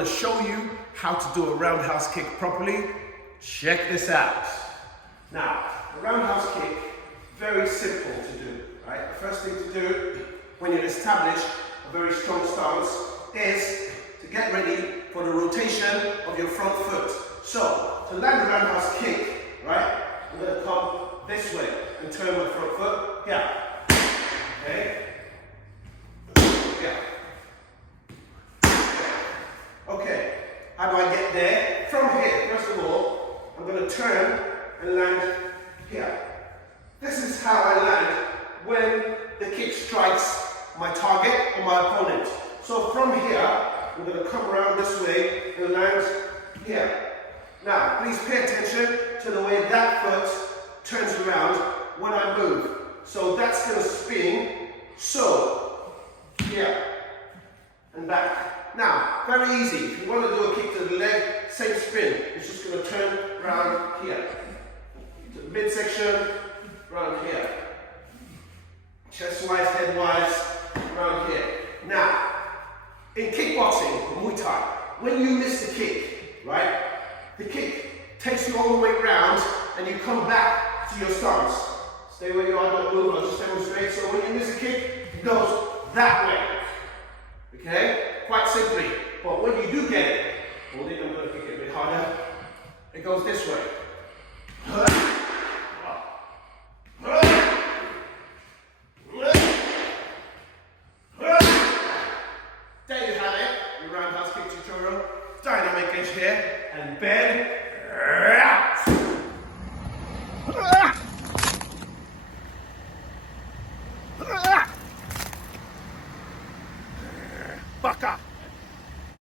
going to show you how to do a roundhouse kick properly. Check this out. Now, a roundhouse kick, very simple to do, right? The first thing to do when you establish a very strong stance is to get ready for the rotation of your front foot. So, to land a roundhouse kick, right, I'm going to come this way and turn my front foot here. Okay? Yeah. Okay, how do I get there? From here, first of all, I'm going to turn and land here. This is how I land when the kick strikes my target or my opponent. So from here, I'm going to come around this way and land here. Now, please pay attention to the way that foot turns around when I move. So that's going to spin, so, here, and back. Now, very easy. If you want to do a kick to the leg, same spin. It's just going to turn around here. To the midsection, around here. Chest-wise, head-wise, around here. Now, in kickboxing, or Muay Thai, when you miss the kick, right, the kick takes you all the way around and you come back to your stance. Stay where you are, don't move, I'll just demonstrate. So when you miss a kick, it goes that way. Okay? Quite simply. But when you do get it, hold it, I'm going to kick it a bit harder. It goes this way. There you have it, your roundhouse kick tutorial. Dynamic edge here, and bend. Baka.